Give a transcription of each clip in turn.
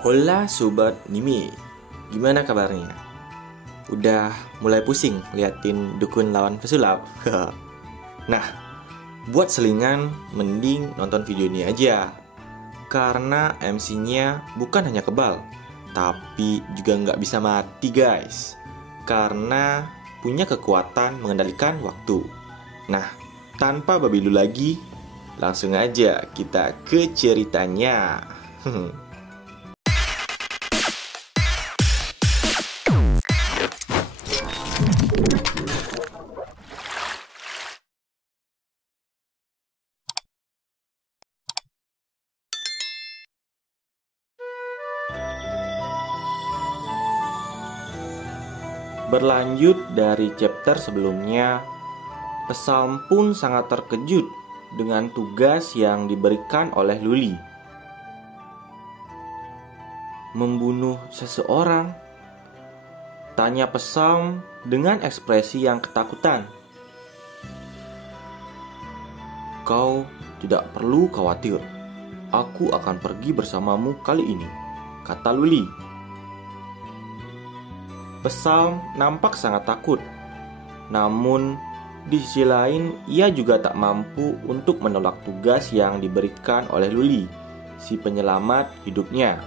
Hola Sobat Nimi, gimana kabarnya? Udah mulai pusing liatin dukun lawan pesulap? Nah, buat selingan mending nonton video ini aja. Karena MC-nya bukan hanya kebal, tapi juga nggak bisa mati guys. Karena punya kekuatan mengendalikan waktu. Nah, tanpa babi dulu lagi, langsung aja kita ke ceritanya. Berlanjut dari chapter sebelumnya, Psalm pun sangat terkejut dengan tugas yang diberikan oleh Luli. Membunuh seseorang? Tanya Psalm dengan ekspresi yang ketakutan. Kau tidak perlu khawatir, aku akan pergi bersamamu kali ini, kata Luli. Psalm nampak sangat takut. Namun, di sisi lain ia juga tak mampu untuk menolak tugas yang diberikan oleh Luli, si penyelamat hidupnya.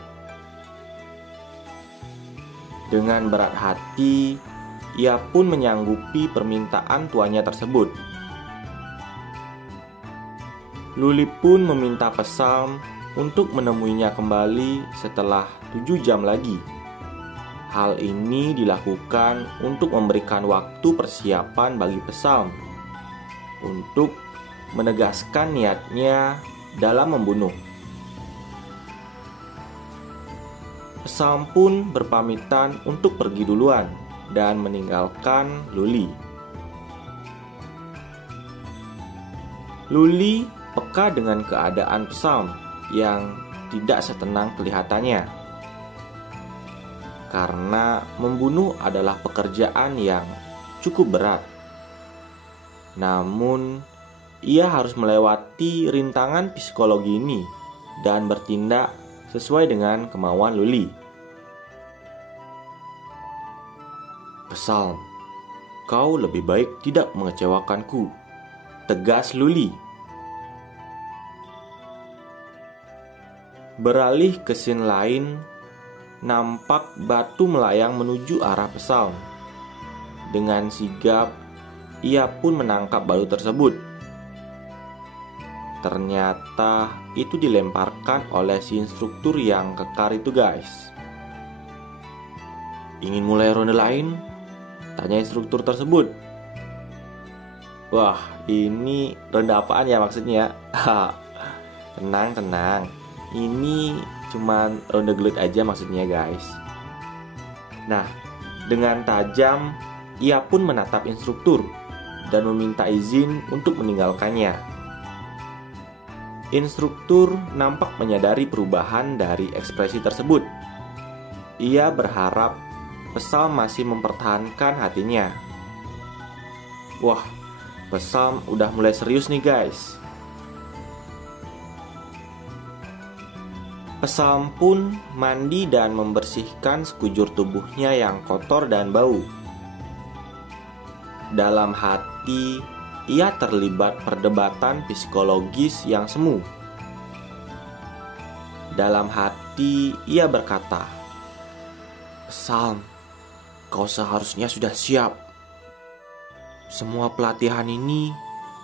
Dengan berat hati, ia pun menyanggupi permintaan tuannya tersebut. Luli pun meminta Psalm untuk menemuinya kembali setelah 7 jam lagi. Hal ini dilakukan untuk memberikan waktu persiapan bagi Psalm untuk menegaskan niatnya dalam membunuh. Psalm pun berpamitan untuk pergi duluan dan meninggalkan Luli. Luli peka dengan keadaan Psalm yang tidak setenang kelihatannya. Karena membunuh adalah pekerjaan yang cukup berat. Namun, ia harus melewati rintangan psikologi ini dan bertindak sesuai dengan kemauan Luli. Psalm, kau lebih baik tidak mengecewakanku, tegas Luli. Beralih ke scene lain, nampak batu melayang menuju arah Psalm. Dengan sigap, ia pun menangkap batu tersebut. Ternyata itu dilemparkan oleh si instruktur yang kekar itu guys. Ingin mulai ronde lain? Tanya instruktur tersebut. Wah, ini ronde apaan ya maksudnya? Tenang. Ini cuman ronde gelut aja maksudnya guys. Nah, dengan tajam ia pun menatap instruktur dan meminta izin untuk meninggalkannya. Instruktur nampak menyadari perubahan dari ekspresi tersebut. Ia berharap Psalm masih mempertahankan hatinya. Wah, Psalm udah mulai serius nih guys. Psalm pun mandi dan membersihkan sekujur tubuhnya yang kotor dan bau. Dalam hati, ia terlibat perdebatan psikologis yang semu. Dalam hati, ia berkata, Psalm, kau seharusnya sudah siap. Semua pelatihan ini,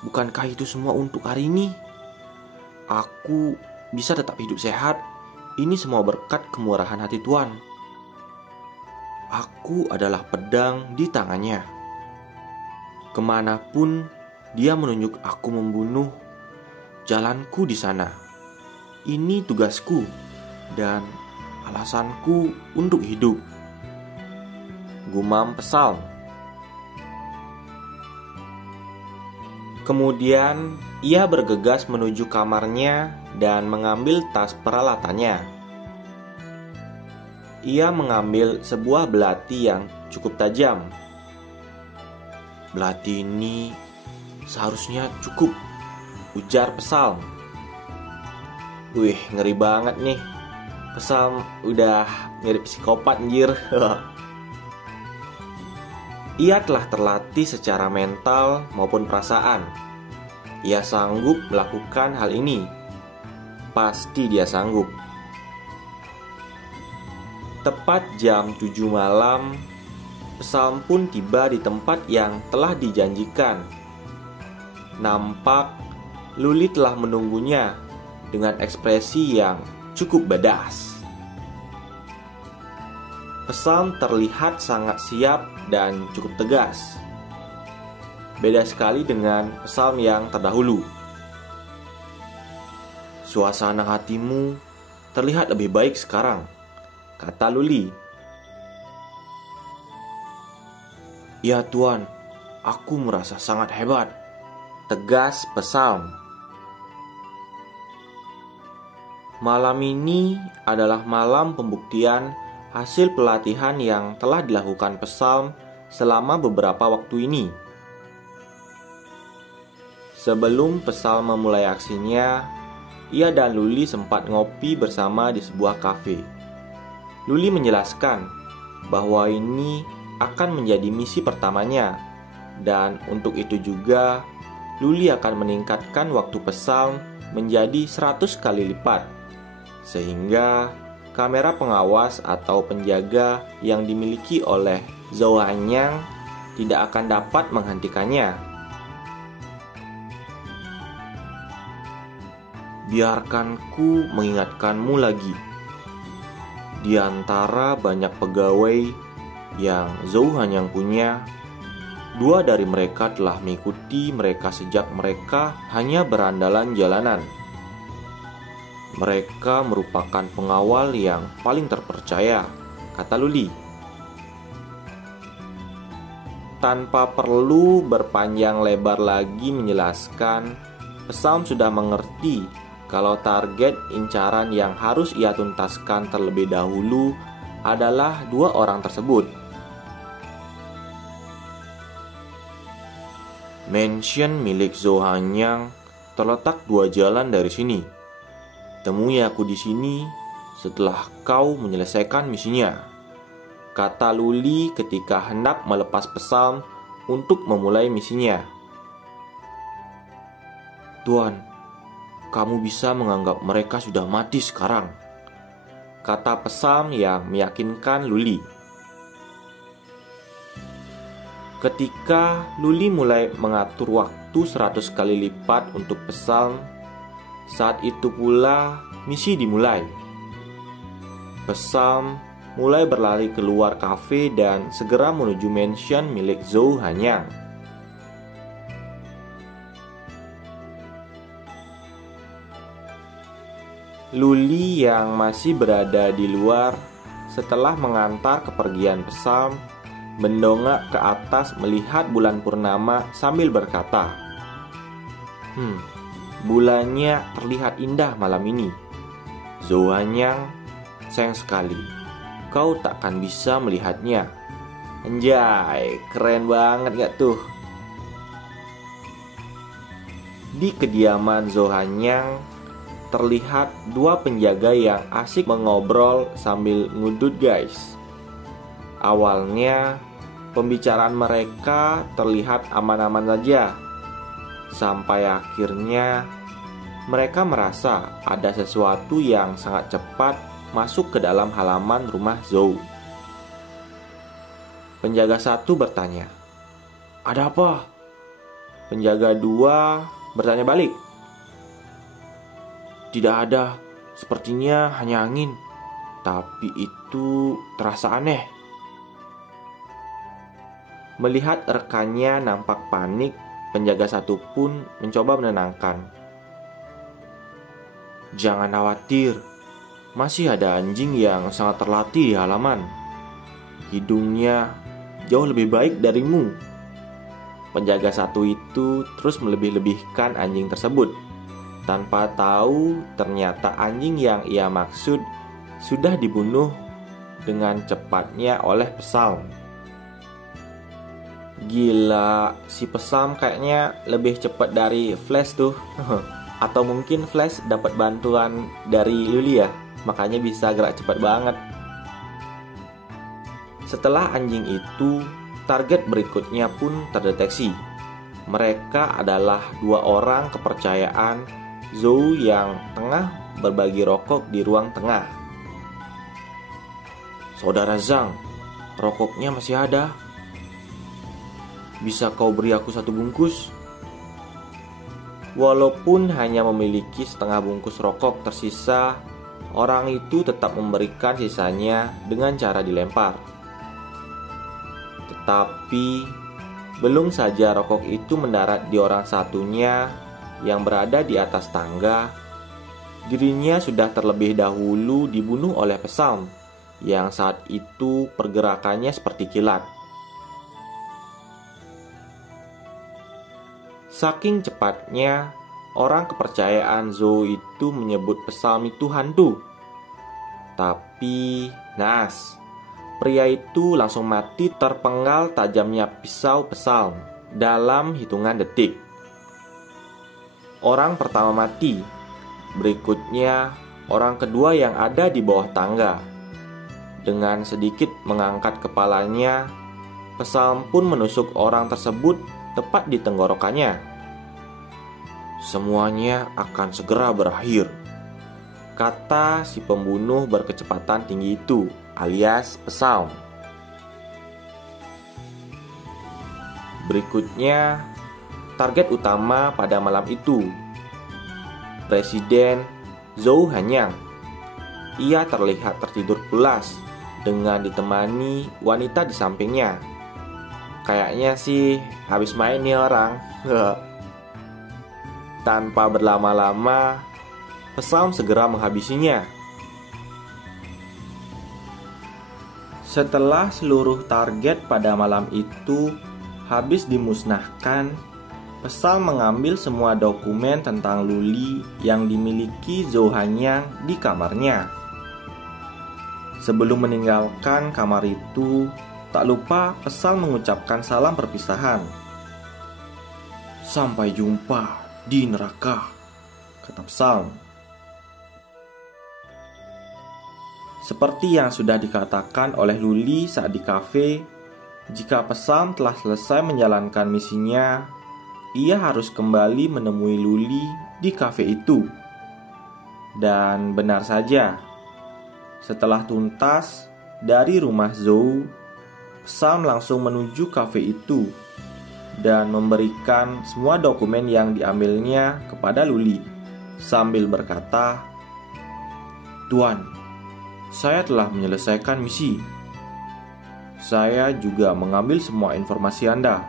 bukankah itu semua untuk hari ini? Aku bisa tetap hidup sehat. Ini semua berkat kemurahan hati Tuhan. Aku adalah pedang di tangannya. Kemanapun dia menunjuk aku membunuh, jalanku di sana. Ini tugasku dan alasanku untuk hidup. Gumam Psalm. Kemudian ia bergegas menuju kamarnya dan mengambil tas peralatannya. Ia mengambil sebuah belati yang cukup tajam. Belati ini seharusnya cukup, ujar Psalm. Wih, ngeri banget nih. Pesam udah mirip psikopat anjir. Ia telah terlatih secara mental maupun perasaan. Ia sanggup melakukan hal ini. Pasti dia sanggup. Tepat jam 7 malam, Pesam pun tiba di tempat yang telah dijanjikan. Nampak Luli telah menunggunya dengan ekspresi yang cukup badass. Pesam terlihat sangat siap dan cukup tegas. Beda sekali dengan Pesam yang terdahulu. Suasana hatimu terlihat lebih baik sekarang, kata Luli. Ya Tuan, aku merasa sangat hebat, tegas Pesam. Malam ini adalah malam pembuktian hasil pelatihan yang telah dilakukan Pesam selama beberapa waktu ini. Sebelum Pesam memulai aksinya, ia dan Luli sempat ngopi bersama di sebuah kafe. Luli menjelaskan bahwa ini akan menjadi misi pertamanya, dan untuk itu juga Luli akan meningkatkan waktu Pesam menjadi 100 kali lipat, sehingga kamera pengawas atau penjaga yang dimiliki oleh Zhou Hanyang tidak akan dapat menghentikannya. Biarkan ku mengingatkanmu lagi. Di antara banyak pegawai yang Zhou Hanyang punya, 2 dari mereka telah mengikuti mereka sejak mereka hanya berandalan jalanan. Mereka merupakan pengawal yang paling terpercaya, kata Luli. Tanpa perlu berpanjang lebar lagi menjelaskan, Pesam sudah mengerti kalau target incaran yang harus ia tuntaskan terlebih dahulu adalah 2 orang tersebut. Mansion milik Zhou Hanyang terletak 2 jalan dari sini. Temui aku di sini setelah kau menyelesaikan misinya, kata Luli ketika hendak melepas Pesam untuk memulai misinya. Tuan, kamu bisa menganggap mereka sudah mati sekarang, kata Pesam yang meyakinkan Luli. Ketika Luli mulai mengatur waktu 100 kali lipat untuk Pesam, saat itu pula misi dimulai. Pesam mulai berlari keluar kafe dan segera menuju mansion milik Zhou Hanyang. Luli yang masih berada di luar setelah mengantar kepergian Pesam mendongak ke atas melihat bulan purnama sambil berkata, bulannya terlihat indah malam ini. Zhou Hanyang, sayang sekali kau takkan bisa melihatnya. Anjay, keren banget gak tuh? Di kediaman Zhou Hanyang terlihat 2 penjaga yang asik mengobrol sambil ngudut guys. Awalnya pembicaraan mereka terlihat aman-aman saja, sampai akhirnya mereka merasa ada sesuatu yang sangat cepat masuk ke dalam halaman rumah Zhou. Penjaga 1 bertanya, "Ada apa?" Penjaga 2 bertanya balik, "Tidak ada, sepertinya hanya angin, tapi itu terasa aneh." Melihat rekannya nampak panik, penjaga 1 pun mencoba menenangkan. "Jangan khawatir, masih ada anjing yang sangat terlatih di halaman. Hidungnya jauh lebih baik darimu." Penjaga 1 itu terus melebih-lebihkan anjing tersebut, tanpa tahu ternyata anjing yang ia maksud sudah dibunuh dengan cepatnya oleh Pesam. Gila, si Pesam kayaknya lebih cepat dari Flash tuh. Atau mungkin Flash dapat bantuan dari Luli ya. makanya bisa gerak cepat banget. Setelah anjing itu, target berikutnya pun terdeteksi. Mereka adalah dua orang kepercayaan Zhou yang tengah berbagi rokok di ruang tengah. "Saudara Zhang, rokoknya masih ada. Bisa kau beri aku 1 bungkus?" Walaupun hanya memiliki setengah bungkus rokok tersisa, orang itu tetap memberikan sisanya dengan cara dilempar. Tetapi belum saja rokok itu mendarat di orang satunya yang berada di atas tangga, dirinya sudah terlebih dahulu dibunuh oleh Psalm yang saat itu pergerakannya seperti kilat. Saking cepatnya, orang kepercayaan Zhou itu menyebut Psalm itu hantu. Tapi, naas, pria itu langsung mati terpenggal tajamnya pisau Psalm dalam hitungan detik. Orang pertama mati, berikutnya orang kedua yang ada di bawah tangga. Dengan sedikit mengangkat kepalanya, Psalm pun menusuk orang tersebut tepat di tenggorokannya. "Semuanya akan segera berakhir," kata si pembunuh berkecepatan tinggi itu, alias Psalm. Berikutnya, target utama pada malam itu, Presiden Zhou Hanyang. Ia terlihat tertidur pulas dengan ditemani wanita di sampingnya. Kayaknya sih habis main nih orang. Tanpa berlama-lama, Psalm segera menghabisinya. Setelah seluruh target pada malam itu habis dimusnahkan, Psalm mengambil semua dokumen tentang Luli yang dimiliki Zhou Hanyang di kamarnya. Sebelum meninggalkan kamar itu, tak lupa Psalm mengucapkan salam perpisahan. "Sampai jumpa di neraka," kata Psalm. Seperti yang sudah dikatakan oleh Luli saat di kafe, jika Psalm telah selesai menjalankan misinya, ia harus kembali menemui Luli di kafe itu. Dan benar saja, setelah tuntas dari rumah Zhou, Psalm langsung menuju kafe itu dan memberikan semua dokumen yang diambilnya kepada Luli sambil berkata, "Tuan, saya telah menyelesaikan misi. Saya juga mengambil semua informasi Anda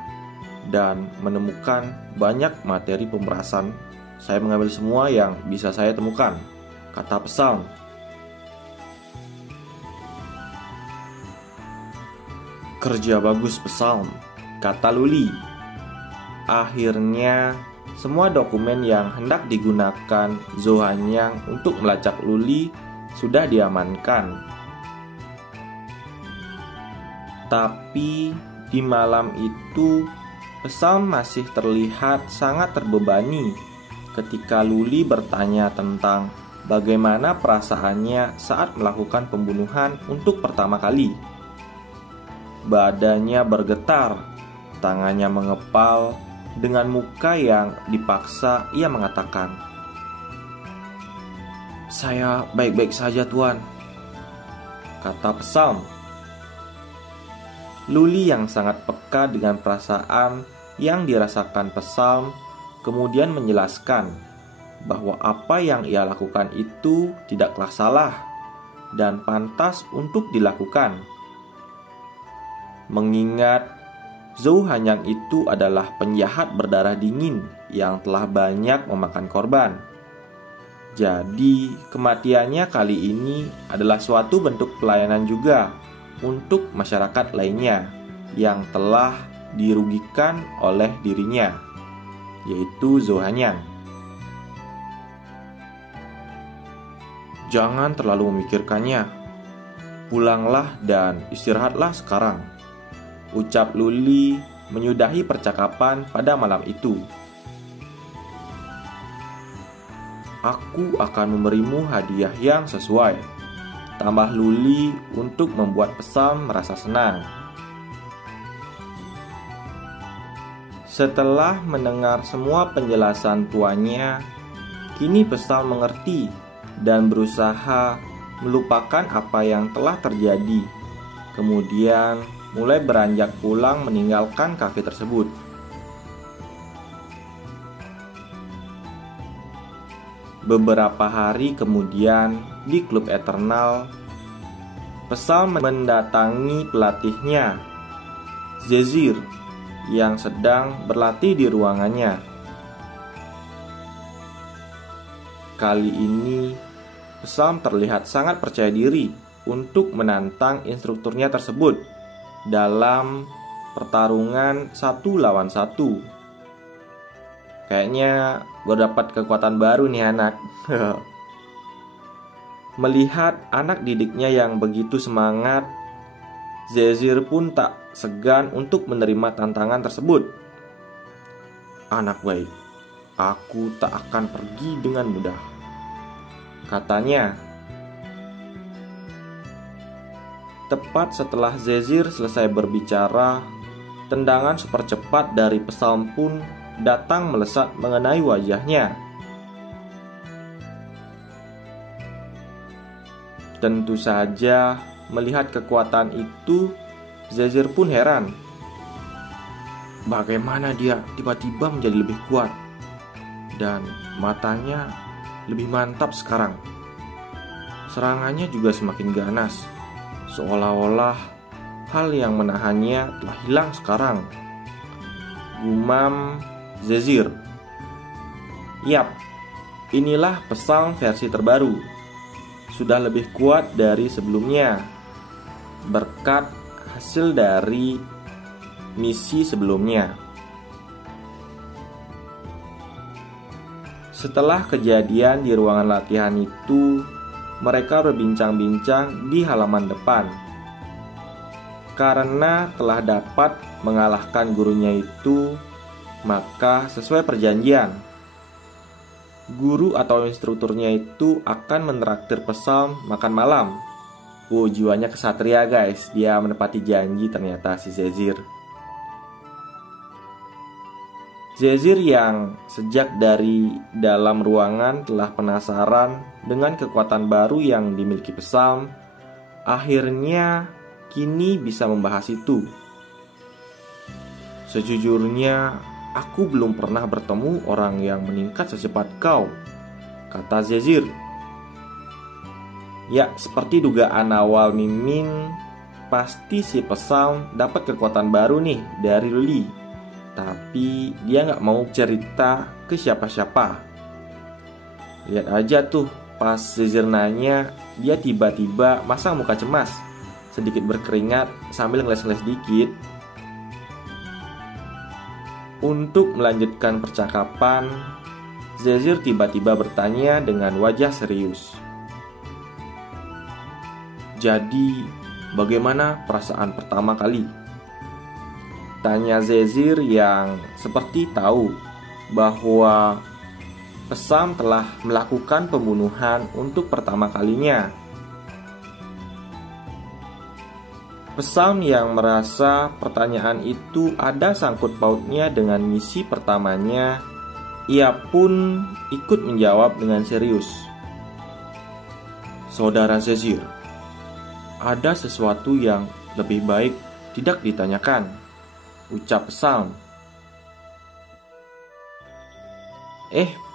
dan menemukan banyak materi pemerasan. Saya mengambil semua yang bisa saya temukan," kata Psalm. "Kerja bagus, Psalm," kata Luli. Akhirnya, semua dokumen yang hendak digunakan Zhou Hanyang untuk melacak Luli sudah diamankan. Tapi di malam itu, Psalm masih terlihat sangat terbebani ketika Luli bertanya tentang bagaimana perasaannya saat melakukan pembunuhan untuk pertama kali. Badannya bergetar, tangannya mengepal. Dengan muka yang dipaksa, ia mengatakan, "Saya baik-baik saja, Tuan," kata Psalm. Luli yang sangat peka dengan perasaan yang dirasakan Psalm kemudian menjelaskan bahwa apa yang ia lakukan itu tidaklah salah dan pantas untuk dilakukan. Mengingat Zhou Hanyang itu adalah penjahat berdarah dingin yang telah banyak memakan korban. Jadi, kematiannya kali ini adalah suatu bentuk pelayanan juga untuk masyarakat lainnya yang telah dirugikan oleh dirinya, yaitu Zhou Hanyang. "Jangan terlalu memikirkannya. Pulanglah dan istirahatlah sekarang," ucap Luli menyudahi percakapan pada malam itu. Aku akan memberimu hadiah yang sesuai. Tambah Luli untuk membuat Psalm merasa senang. Setelah mendengar semua penjelasan tuannya, kini Psalm mengerti dan berusaha melupakan apa yang telah terjadi. Kemudian mulai beranjak pulang meninggalkan kafe tersebut. Beberapa hari kemudian di klub Eternal, Psalm mendatangi pelatihnya, Zezir, yang sedang berlatih di ruangannya. Kali ini, Psalm terlihat sangat percaya diri untuk menantang instrukturnya tersebut dalam pertarungan 1 lawan 1. Kayaknya berdapat kekuatan baru nih anak. Melihat anak didiknya yang begitu semangat, Zezir pun tak segan untuk menerima tantangan tersebut. "Anak baik, aku tak akan pergi dengan mudah," katanya. Tepat setelah Zezir selesai berbicara, tendangan super cepat dari Psalm pun datang melesat mengenai wajahnya. Tentu saja, melihat kekuatan itu, Zezir pun heran. Bagaimana dia tiba-tiba menjadi lebih kuat dan matanya lebih mantap sekarang. Serangannya juga semakin ganas, seolah-olah hal yang menahannya telah hilang sekarang. Gumam Zezir. Yap, inilah Psalm versi terbaru. Sudah lebih kuat dari sebelumnya, berkat hasil dari misi sebelumnya. Setelah kejadian di ruangan latihan itu, mereka berbincang-bincang di halaman depan. Karena telah dapat mengalahkan gurunya itu, maka sesuai perjanjian, guru atau instrukturnya itu akan menraktir Psalm makan malam. Jiwanya kesatria guys, dia menepati janji ternyata si Zezir. Zezir yang sejak dari dalam ruangan telah penasaran dengan kekuatan baru yang dimiliki Psalm, akhirnya kini bisa membahas itu. Sejujurnya, aku belum pernah bertemu orang yang meningkat secepat kau, kata Zezir. Ya, seperti dugaan awal Mimin, pasti si Psalm dapat kekuatan baru nih dari Luli. Tapi dia gak mau cerita ke siapa-siapa. Lihat aja tuh, pas Zezir nanya, dia tiba-tiba masang muka cemas, sedikit berkeringat sambil ngeles-ngeles dikit. Untuk melanjutkan percakapan, Zezir tiba-tiba bertanya dengan wajah serius. Jadi, bagaimana perasaan pertama kali? Tanya Zezir yang seperti tahu bahwa Psalm telah melakukan pembunuhan untuk pertama kalinya. Psalm yang merasa pertanyaan itu ada sangkut pautnya dengan misi pertamanya, ia pun ikut menjawab dengan serius. Saudara Zezir, ada sesuatu yang lebih baik tidak ditanyakan, ucap Psalm.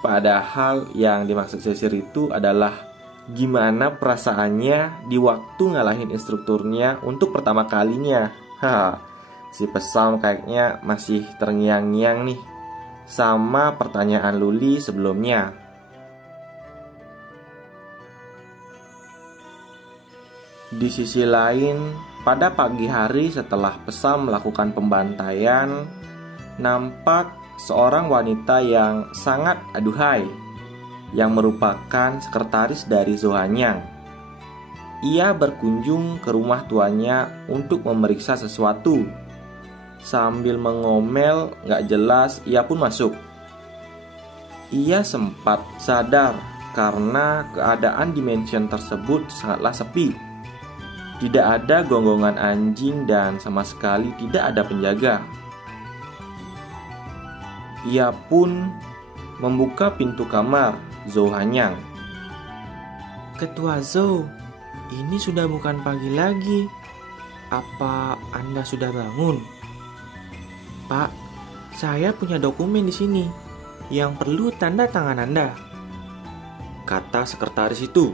Padahal yang dimaksud Zezir itu adalah gimana perasaannya di waktu ngalahin instrukturnya untuk pertama kalinya. Si Psalm kayaknya masih terngiang-ngiang nih sama pertanyaan Luli sebelumnya. Di sisi lain, pada pagi hari setelah Psalm melakukan pembantaian, nampak seorang wanita yang sangat aduhai, yang merupakan sekretaris dari Zohanyang. Ia berkunjung ke rumah tuannya untuk memeriksa sesuatu. Sambil mengomel gak jelas, ia pun masuk. Ia sempat sadar karena keadaan di mansion tersebut sangatlah sepi. Tidak ada gonggongan anjing dan sama sekali tidak ada penjaga. Ia pun membuka pintu kamar Zhou Hanyang. Ketua Zhou, ini sudah bukan pagi lagi. Apa Anda sudah bangun? Pak, saya punya dokumen di sini yang perlu tanda tangan Anda, kata sekretaris itu.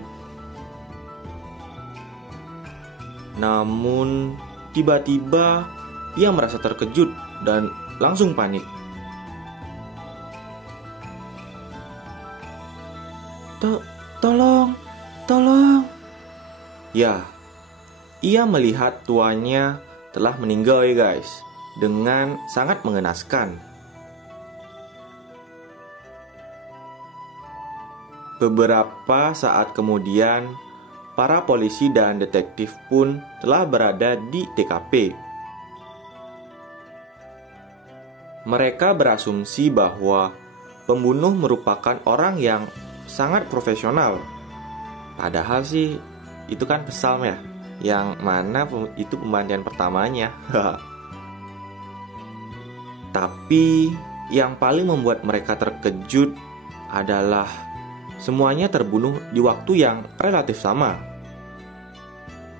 Namun, tiba-tiba ia merasa terkejut dan langsung panik. Tolong. Ya, ia melihat tuannya telah meninggal ya guys, dengan sangat mengenaskan. Beberapa saat kemudian, para polisi dan detektif pun telah berada di TKP. Mereka berasumsi bahwa pembunuh merupakan orang yang sangat profesional. Padahal sih itu kan Psalm ya, yang mana itu pembantian pertamanya. Tapi yang paling membuat mereka terkejut adalah semuanya terbunuh di waktu yang relatif sama.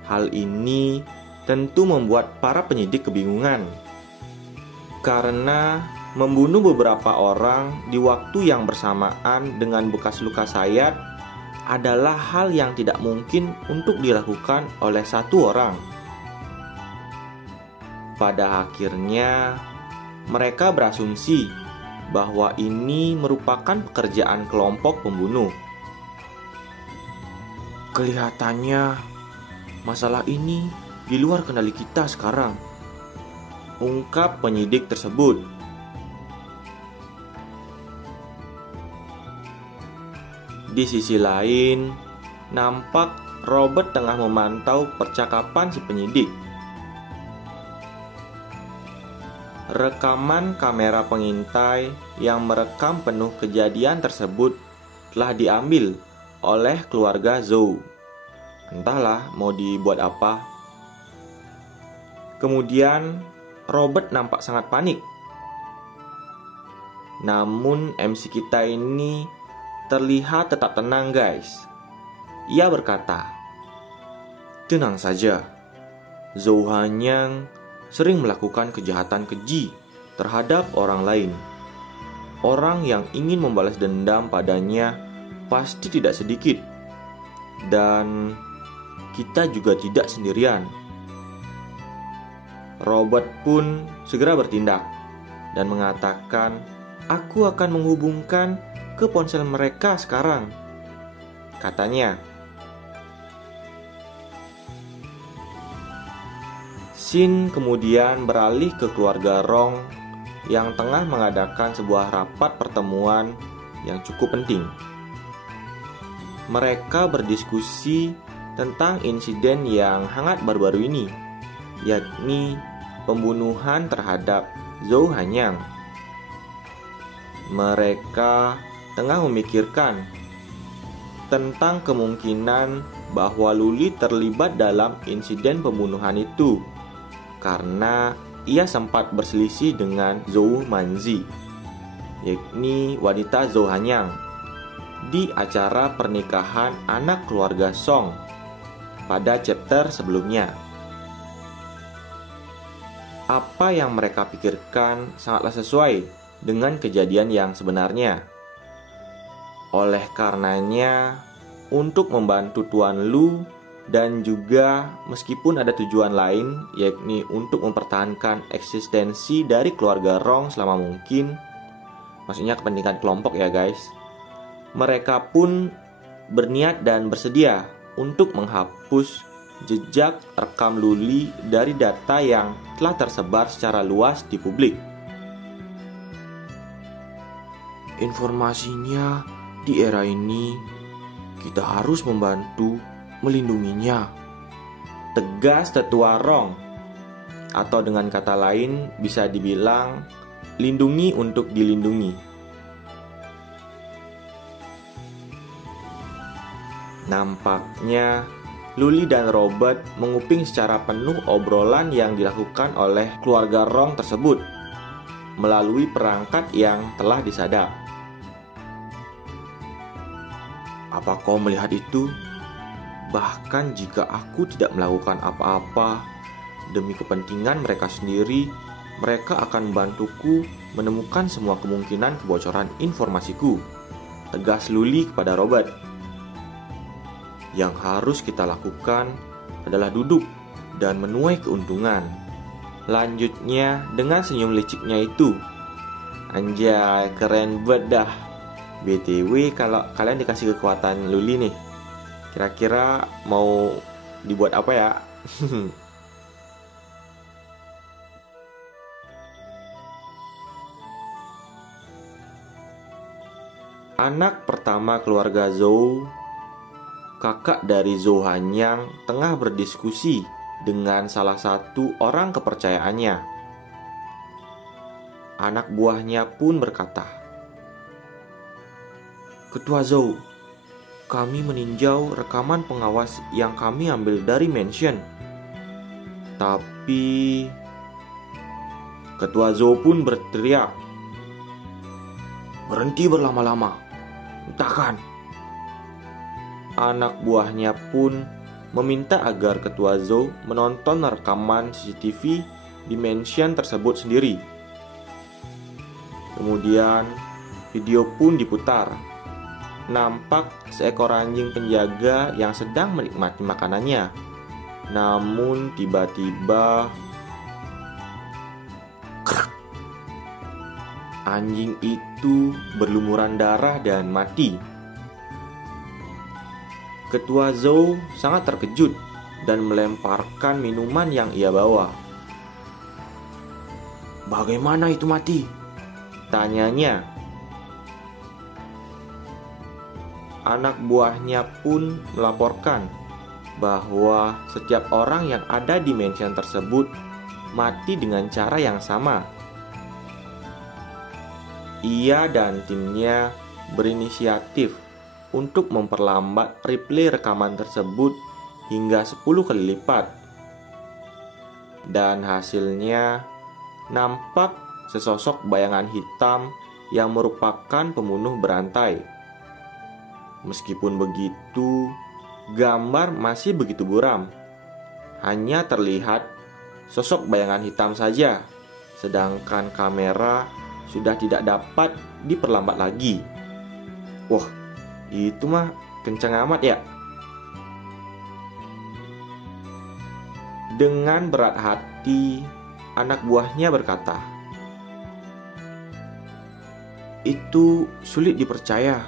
Hal ini tentu membuat para penyidik kebingungan, karena membunuh beberapa orang di waktu yang bersamaan dengan bekas luka sayat adalah hal yang tidak mungkin untuk dilakukan oleh satu orang. Pada akhirnya, mereka berasumsi bahwa ini merupakan pekerjaan kelompok pembunuh. Kelihatannya masalah ini di luar kendali kita sekarang, ungkap penyidik tersebut. Di sisi lain, nampak Robert tengah memantau percakapan si penyidik. Rekaman kamera pengintai yang merekam penuh kejadian tersebut telah diambil oleh keluarga Zhou. Entahlah mau dibuat apa. Kemudian Robert nampak sangat panik. Namun MC kita ini terlihat tetap tenang guys. Ia berkata, "Tenang saja, Zhou Hanyang sering melakukan kejahatan keji terhadap orang lain. Orang yang ingin membalas dendam padanya pasti tidak sedikit. Dan kita juga tidak sendirian." Robert pun segera bertindak dan mengatakan, "Aku akan menghubungkan ke ponsel mereka sekarang," katanya. Scene kemudian beralih ke keluarga Rong yang tengah mengadakan sebuah rapat pertemuan yang cukup penting. Mereka berdiskusi tentang insiden yang hangat baru-baru ini, yakni pembunuhan terhadap Zhou Hanyang. Mereka tengah memikirkan tentang kemungkinan bahwa Luli terlibat dalam insiden pembunuhan itu, karena ia sempat berselisih dengan Zhou Manzi, yakni wanita Zhou Hanyang, di acara pernikahan anak keluarga Song pada chapter sebelumnya. Apa yang mereka pikirkan sangatlah sesuai dengan kejadian yang sebenarnya. Oleh karenanya, untuk membantu Tuan Lu dan juga meskipun ada tujuan lain, yakni untuk mempertahankan eksistensi dari keluarga Rong selama mungkin, maksudnya kepentingan kelompok ya guys, mereka pun berniat dan bersedia untuk menghapus jejak rekam Luli dari data yang telah tersebar secara luas di publik. Informasinya di era ini, kita harus membantu melindunginya, tegas tetua Rong. Atau dengan kata lain bisa dibilang lindungi untuk dilindungi. Nampaknya Luli dan Robert menguping secara penuh obrolan yang dilakukan oleh keluarga Rong tersebut melalui perangkat yang telah disadap. Apa kau melihat itu? Bahkan jika aku tidak melakukan apa-apa demi kepentingan mereka sendiri, mereka akan membantuku menemukan semua kemungkinan kebocoran informasiku, tegas Luli kepada Robert. Yang harus kita lakukan adalah duduk dan menuai keuntungan, lanjutnya dengan senyum liciknya itu. Anjay, keren banget dah. BTW, kalau kalian dikasih kekuatan Luli nih, kira-kira mau dibuat apa ya? Anak pertama keluarga Zhou, kakak dari Zhou Hanyang, tengah berdiskusi dengan salah satu orang kepercayaannya. Anak buahnya pun berkata, "Ketua Zhou, kami meninjau rekaman pengawas yang kami ambil dari mansion. Tapi..." Ketua Zhou pun berteriak, "Berhenti berlama-lama, entahkan." Anak buahnya pun meminta agar Ketua Zhou menonton rekaman CCTV di mansion tersebut sendiri. Kemudian video pun diputar. Nampak seekor anjing penjaga yang sedang menikmati makanannya. Namun tiba-tiba anjing itu berlumuran darah dan mati. Ketua Zhou sangat terkejut dan melemparkan minuman yang ia bawa. "Bagaimana itu mati?" tanyanya. Anak buahnya pun melaporkan bahwa setiap orang yang ada di mansion tersebut mati dengan cara yang sama. Ia dan timnya berinisiatif untuk memperlambat replay rekaman tersebut hingga 10 kali lipat. Dan hasilnya nampak sesosok bayangan hitam yang merupakan pembunuh berantai. Meskipun begitu, gambar masih begitu buram. Hanya terlihat sosok bayangan hitam saja, sedangkan kamera sudah tidak dapat diperlambat lagi. Wah, itu mah kencang amat ya. Dengan berat hati, anak buahnya berkata, "Itu sulit dipercaya,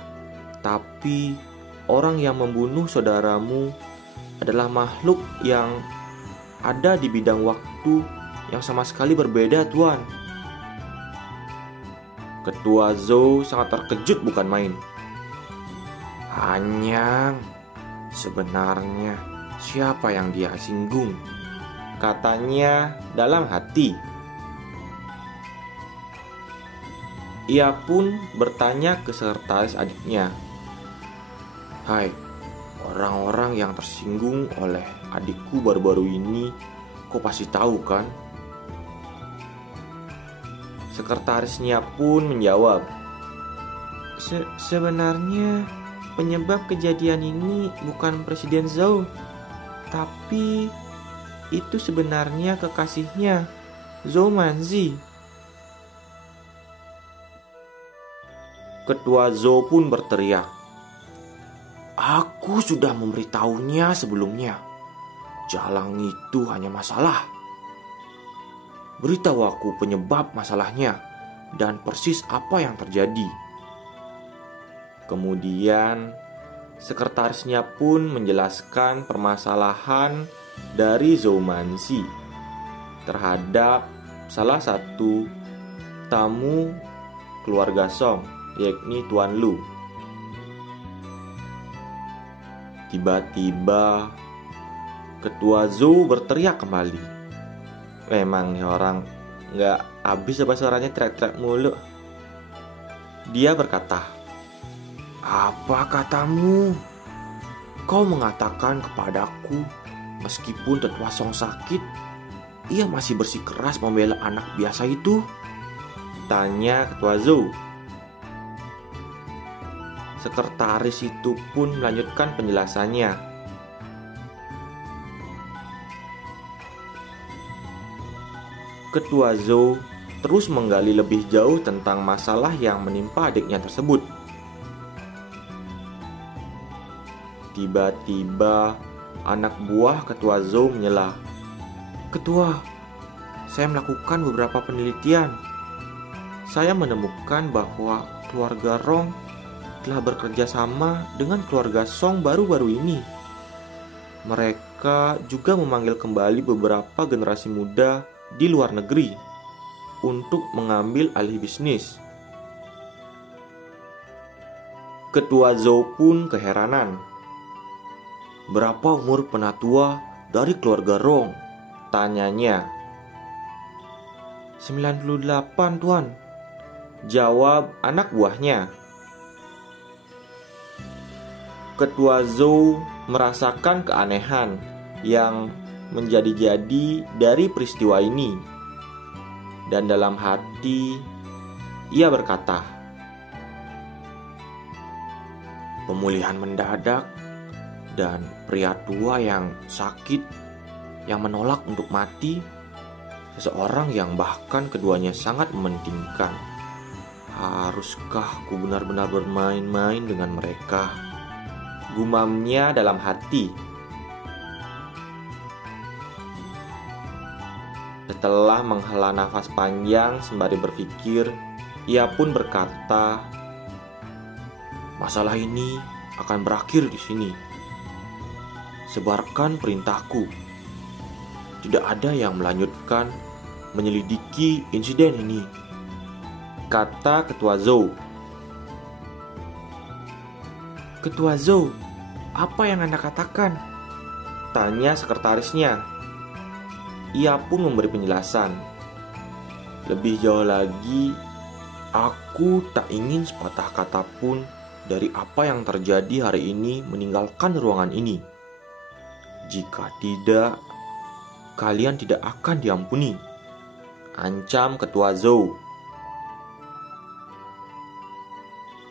tapi orang yang membunuh saudaramu adalah makhluk yang ada di bidang waktu yang sama sekali berbeda, Tuan." Ketua Zhou sangat terkejut bukan main. "Hanyang, sebenarnya siapa yang dia singgung?" katanya dalam hati. Ia pun bertanya ke sekretaris adiknya, "Hai, orang-orang yang tersinggung oleh adikku baru-baru ini, kau pasti tahu kan?" Sekretarisnya pun menjawab, Sebenarnya penyebab kejadian ini bukan Presiden Zhou, tapi itu sebenarnya kekasihnya, Zhou Manzi." Ketua Zhou pun berteriak, "Aku sudah memberitahunya sebelumnya. Jalang itu hanya masalah. Beritahu aku penyebab masalahnya dan persis apa yang terjadi." Kemudian sekretarisnya pun menjelaskan permasalahan dari Zhou Manzi terhadap salah satu tamu keluarga Song, yakni Tuan Lu. Tiba-tiba Ketua Zhou berteriak kembali. Memang nih orang nggak habis apa suaranya, teriak-teriak mulu. Dia berkata, "Apa katamu? Kau mengatakan kepadaku, meskipun Tetua Song sakit, ia masih bersikeras membela anak biasa itu? Tanya Ketua Zhou. Sekretaris itu pun melanjutkan penjelasannya. Ketua Zhou terus menggali lebih jauh tentang masalah yang menimpa adiknya tersebut. Tiba-tiba anak buah Ketua Zhou menyela. "Ketua, saya melakukan beberapa penelitian. Saya menemukan bahwa keluarga Rong telah bekerja sama dengan keluarga Song baru-baru ini. Mereka juga memanggil kembali beberapa generasi muda di luar negeri untuk mengambil alih bisnis." Ketua Zhou pun keheranan. "Berapa umur penatua dari keluarga Rong?" tanyanya. 98, Tuan," jawab anak buahnya. Ketua Zhou merasakan keanehan yang menjadi-jadi dari peristiwa ini. Dan dalam hati, ia berkata, "Pemulihan mendadak dan pria tua yang sakit, yang menolak untuk mati, seseorang yang bahkan keduanya sangat mementingkan. Haruskah aku benar-benar bermain-main dengan mereka?" gumamnya dalam hati. Setelah menghela nafas panjang sembari berpikir, ia pun berkata, "Masalah ini akan berakhir di sini. Sebarkan perintahku. Tidak ada yang melanjutkan menyelidiki insiden ini," kata Ketua Zhou. "Ketua Zhou, apa yang Anda katakan?" tanya sekretarisnya. Ia pun memberi penjelasan. "Lebih jauh lagi, aku tak ingin sepatah kata pun dari apa yang terjadi hari ini meninggalkan ruangan ini. Jika tidak, kalian tidak akan diampuni," ancam Ketua Zhou.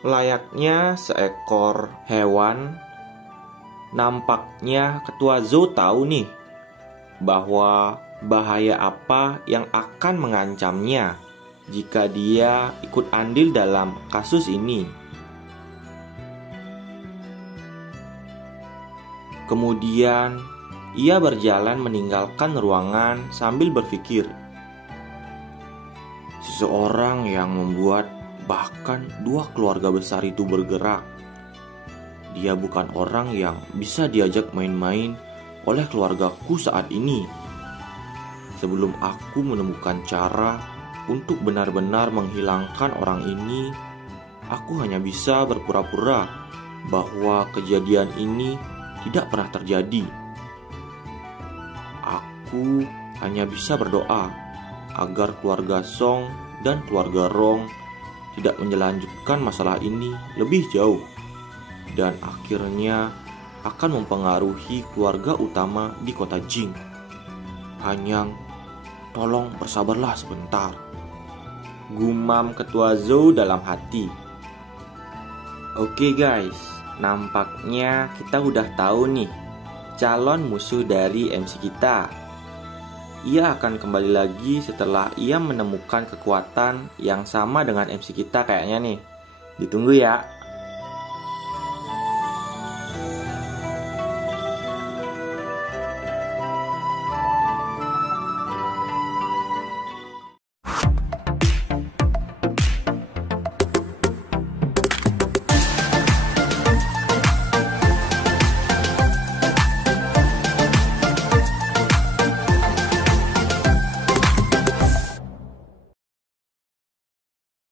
Layaknya seekor hewan, nampaknya Ketua Zhou tahu nih bahwa bahaya apa yang akan mengancamnya jika dia ikut andil dalam kasus ini. Kemudian ia berjalan meninggalkan ruangan sambil berpikir, "Seseorang yang membuat bahkan dua keluarga besar itu bergerak. Dia bukan orang yang bisa diajak main-main oleh keluargaku saat ini. Sebelum aku menemukan cara untuk benar-benar menghilangkan orang ini, aku hanya bisa berpura-pura bahwa kejadian ini tidak pernah terjadi. Aku hanya bisa berdoa agar keluarga Song dan keluarga Rong tidak menyelanjutkan masalah ini lebih jauh dan akhirnya akan mempengaruhi keluarga utama di kota Jing. Hanyang, tolong bersabarlah sebentar," gumam Ketua Zhou dalam hati. Oke guys, nampaknya kita udah tahu nih calon musuh dari MC kita. Ia akan kembali lagi setelah ia menemukan kekuatan yang sama dengan MC kita kayaknya nih. Ditunggu ya.